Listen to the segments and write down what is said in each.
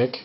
check.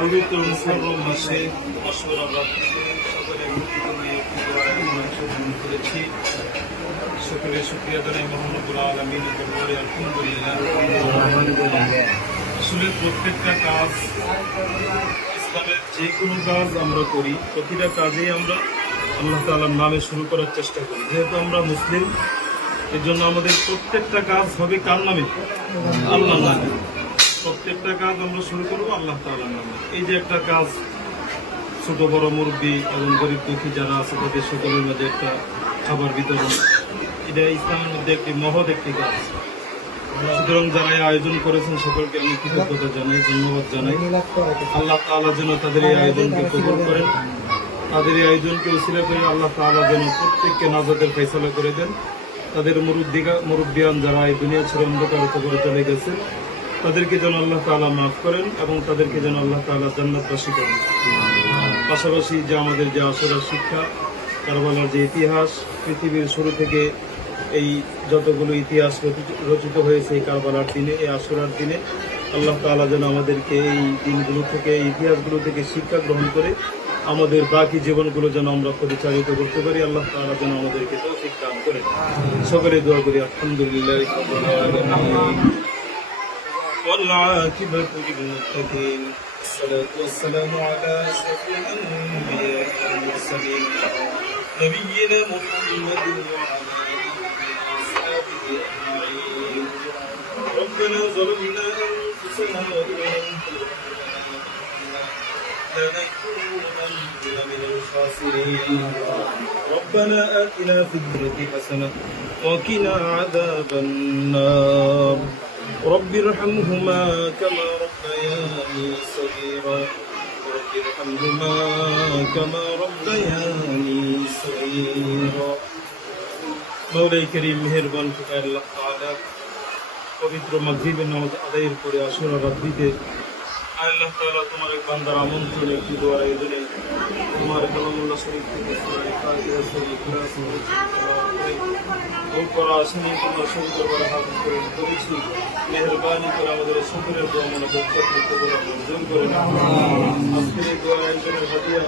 পবিত্র মুহররম মাসে আশুরা রাত্রিতে সকলে মিলিত হয়ে একটি দোয়ার আয়োজন করেছি। সকলে শুকরিয়া জানাই মহান রব্বুল আলামিনের দরবারে আলহামদুলিল্লাহ। আসলে প্রত্যেকটা কাজ, ইসলামের যে কোনো কাজ আমরা করি, প্রতিটা কাজেই আমরা আল্লাহ তাআলার নামে শুরু করার চেষ্টা করি। যেহেতু আমরা মুসলিম, এর জন্য আমাদের প্রত্যেকটা কাজ হবে কার নামে? আল্লাহর নামে। প্রত্যেকটা কাজ আমরা শুরু করবো আল্লাহ তাআলার নামে। এই যে একটা কাজ, ছোট বড় মুরব্বী এবং গরিব দুঃখী যারা আছে তাদের সকলের মাঝে একটা খাবার বিতরণ, এটা ইসলামের মধ্যে একটি মহৎ একটি কাজ। সুতরাং যারা এই আয়োজন করেছেন সকলকে আমি কৃতজ্ঞতা জানাই, ধন্যবাদ জানাই। আল্লাহ তাআলা যেন তাদের এই আয়োজনকে কবুল করেন, তাদের এই আয়োজনকে উসিলা করে আল্লাহ তাআলা যেন প্রত্যেককে নাজাতের ফয়সালা করে দেন। তাদের মুরব্বিয়ান যারা এই দুনিয়া ছেড়ে অন্ধকার কবরে চলে গেছেন, তাদেরকে যেন আল্লাহ তাআলা মাফ করেন এবং তাদেরকে যেন আল্লাহ তাআলা জান্নাতবাসী করেন। পাশাপাশি যে আমাদের যে আশুরার শিক্ষা, কারবালার যে ইতিহাস, পৃথিবীর শুরু থেকে এই যতগুলো ইতিহাস রচিত হয়েছে এই কারবালার দিনে, এই আশুরার দিনে, আল্লাহ তাআলা যেন আমাদেরকে এই দিনগুলো থেকে, এই ইতিহাসগুলো থেকে শিক্ষা গ্রহণ করে আমাদের বাকি জীবনগুলো যেন আমরা পরিচালিত করতে পারি। আল্লাহ তাআলা যেন আমাদেরকে তৌফিক দান করেন। সকলে দোয়া করি আলহামদুলিল্লাহ والعاقبة للمتقين، الصلاة والسلام على أشرف الأنبياء والمرسلين نبينا محمد وعلى آله وصحبه أجمعين. ربنا ظلمنا أنفسنا وإن لم لنكونن من الخاسرين. ربنا آتنا في الدنيا حسنة وقنا عذاب النار. رب ارحمهما كما ربياني صغيرا. رب ارحمهما كما ربياني صغيرا. মওলাই করিম মেহেরবান করে আল্লাহ তাআলা পবিত্র মাগরিবের নামাজ আদায়ের পরে আশুরা রাত্রিতে আল্লাহ তাআলা তোমার এক বান্দার আমন্ত্রণে একটি দোয়ার আয়োজনে তোমার কালামুল্লাহ শরীফ থেকে সূরা ফাতিহা সূরা ইখলাস ও পড়া আসেনি, তোমার শরীরের বড় হাত করে করেছি। মেহেরবানি করে আমাদের সকলের দোয়া মনে করতে বলে মঞ্জুর করে না। আজকের এই দোয়া আয়োজনের হাদিয়া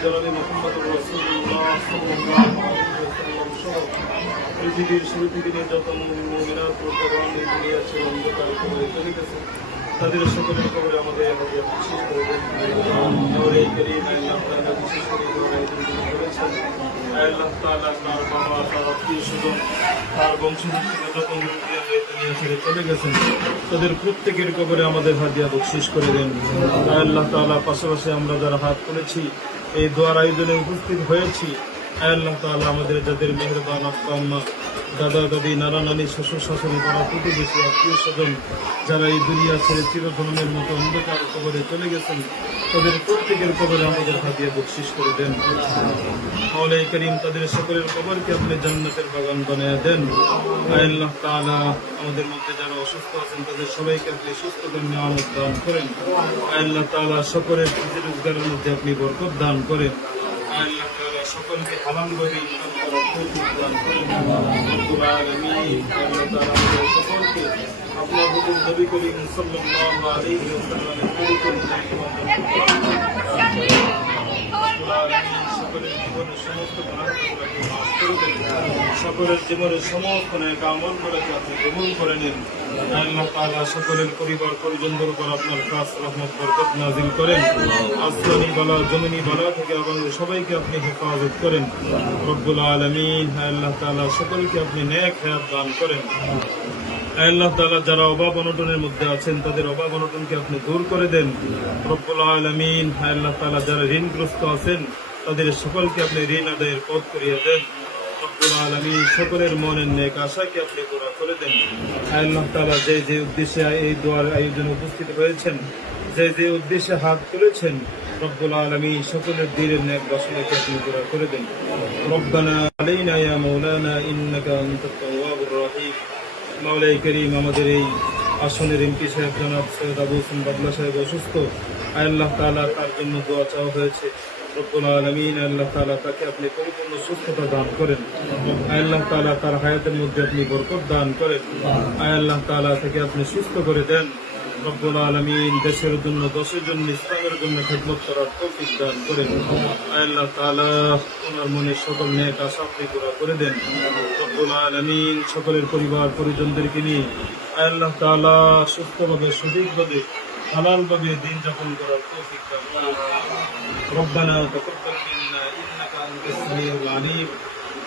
জনাবে মুহাম্মদ রাসূলুল্লাহ সাল্লাল্লাহু আলাইহি ওয়াসাল্লাম সহ পৃথিবীর শুরু থেকে নিয়ে যত মুমিনাত মুসলমান এই দুনিয়া ছিল অন্ধকার করে চলে গেছে, তাদের সকলের কবরে আমাদের হাদিয়া বিশেষ করে দেন। মওলাই করিম আল্লাহ তাআলা বিশেষ করে দোয়া আয়োজন করেছেন। আল্লাহ তাআলা তার বাবা, তার আত্মীয় স্বজন, তার বংশধর থেকে যত মুমিন হয়ে দুনিয়া ছেড়ে চলে গেছেন, তাদের প্রত্যেকের কবরে আমাদের হাদিয়া বকশিশ করে দেন। আল্লাহ তাআলা পাশাপাশি আমরা যারা হাত তুলেছি, এই দোয়ার আয়োজনে উপস্থিত হয়েছি, আল্লাহ তাআলা আমাদের যাদের মেহেরবান আব্বা আম্মা, দাদা দাদি, নানা নানি, শ্বশুর শাশুড়ি, তারা প্রতিবেশী, আত্মীয় স্বজন যারা এই দুনিয়া ছেড়ে চিরধর্মের মতো অন্ধকার কবরে চলে গেছেন, তাদের প্রত্যেকের কবরে আমাদের হাদিয়া বকশিশ করে দেন। মওলাই করিম তাদের সকলের কবরকে আপনি জান্নাতের বাগান বানিয়ে দেন। আল্লাহ তাআলা আমাদের মধ্যে যারা অসুস্থ আছেন তাদের সবাইকে আপনি সুস্থতার নিয়ামত দান করেন। আল্লাহ তাআলা সকলের রুজি রোজগারের মধ্যে আপনি বরকত দান করেন। আল্লাহ তাআলা সকলকে হালালভাবে ইনকাম করার তৌফিক দান করেন। রব্বুল আলামিন আল্লাহ তাআলা আমাদের সকলকে আপনার হুকুম নবী করিম সাল্লাল্লাহু আলাইহি ওয়াসাল্লামের পরিপূর্ণ ইমান দান করেন। রব্বুল আলামিন সকলের জীবনের সমস্ত গুনাহগুলোকে মাফ করে দেন, সকলের জীবনের সমস্ত নেক আমলগুলোকে আপনি কবুল করে নিন। আল্লাহ তাআলা সকলের পরিবার পরিজনদের উপর আপনার খাস রহমত বরকত নাযিল করেন। আসমানি বালা জমিনি বালা থেকে আমাদের সবাইকে আপনি হেফাজত করেন রব্বুল আলামিন। আল্লাহ তাআলা সকলকে আপনি নেক হায়াত দান করেন। আল্লাহ তাআলা যারা অভাব অনটনের মধ্যে আছেন তাদের অভাব অনটনকে আপনি দূর করে দেন রব্বুল আলামিন। আল্লাহ তাআলা যারা ঋণগ্রস্ত আছেন তাদের সকলকে আপনি ঋণ আদায়ের পথ করিয়ে দেন রব্বুল আলামিন। সকলের মনের নেক আশাকে আপনি পুরা করে দেন। আল্লাহ তাআলা যে যে উদ্দেশ্যে এই দোয়ার আয়োজনে উপস্থিত হয়েছেন, যে যে উদ্দেশ্যে হাত তুলেছেন রব্বুল আলামিন, সকলের দিনের নেক বাসনাকে আপনি পুরা করে দেন। রব্বানা আলাইনা ইয়া মাওলানা ইন্নাকা আনতাত তাওয়াবুর রহিম। মাওলাই করিম, আমাদের এই আসনের এমপি সাহেব জনাব সৈয়দ আবু হোসেন বাদলা সাহেব অসুস্থ। আল্লাহ তাআলা তার জন্য দোয়া চাওয়া হয়েছে রব্বুল আলামিন। আল্লাহ তাআলা তাকে আপনি পরিপূর্ণ সুস্থতা দান করেন। আল্লাহ তাআলা তার হায়াতের মধ্যে আপনি বরকত দান করেন। আল্লাহ তাআলা তাকে আপনি সুস্থ করে দেন রব্বুল আলামিন। দেশের জন্য, দশের জন্য, ইসলামের জন্য খেদমত করার তৌফিক দান করেন। আল্লাহ তাআলা ওনার মনের সকল নেক আশা আপনি পুরা করে দেন রব্বুল আলামিন। সকলের পরিবার পরিজনদেরকে নিয়ে আল্লাহ তাআলা সুস্থভাবে, সঠিকভাবে, হালালভাবে দিন যাপন করার তৌফিক দান করেন। রব্বানা তাকাব্বাল মিন্না ইন্নাকা আনতাস সামিউল আলিম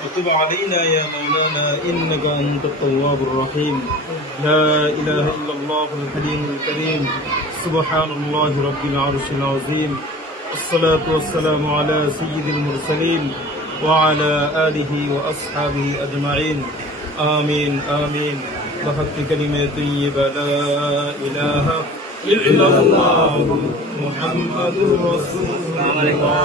وتب علينا يا مولانا إنك أنت التواب الرحيم. لا إله إلا الله الحليم الكريم. سبحان الله رب العرش العظيم. الصلاة والسلام على سيد المرسلين وعلى آله وأصحابه أجمعين. آمين آمين. بحق كلمة طيبة لا إله إلا الله محمد رسول الله.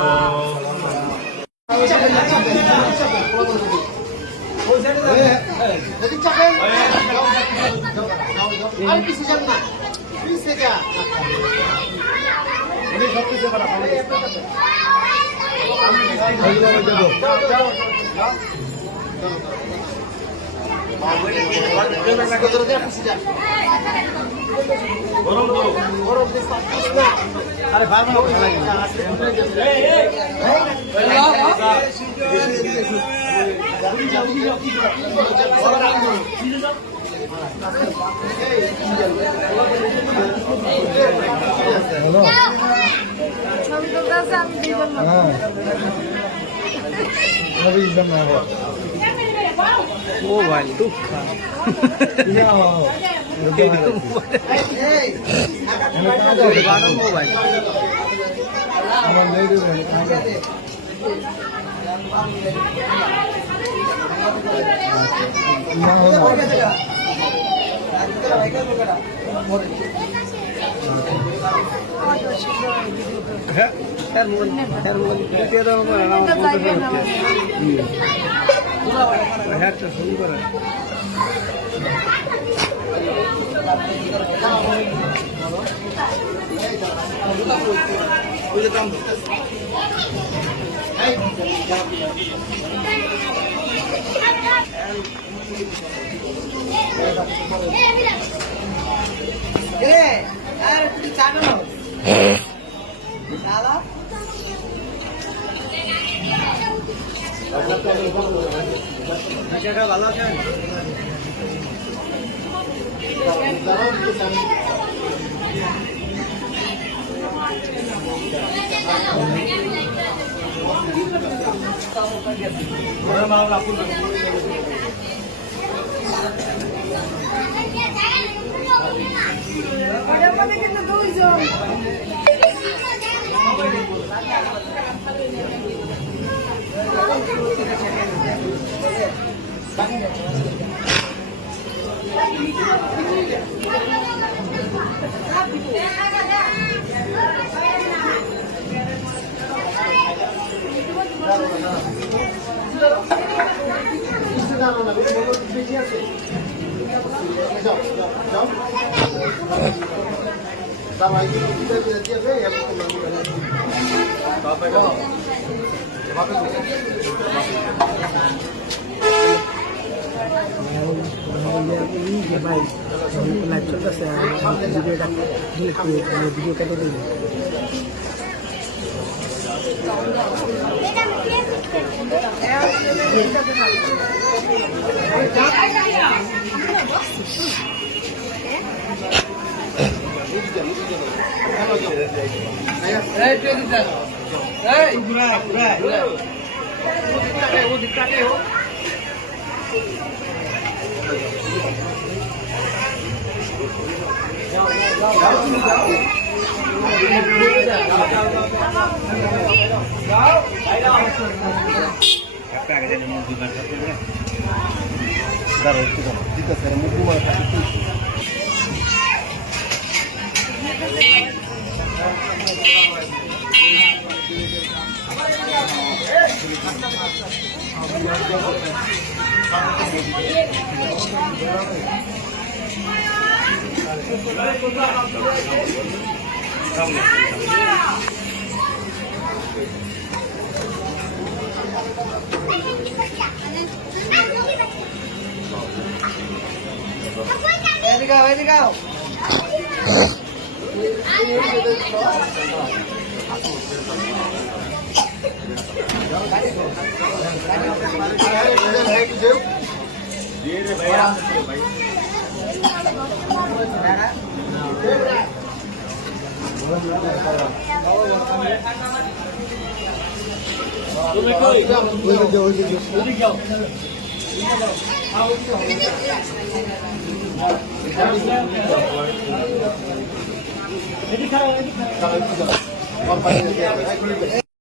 মোবাইল দুঃখা মোবাইল সুন্দর ভালো আছেন? কিন্তু দুইজন ভাই লাইভ চলতেছে ভিডিওটা ডিলিট করে ভিডিও কেটে দিই। এদিকে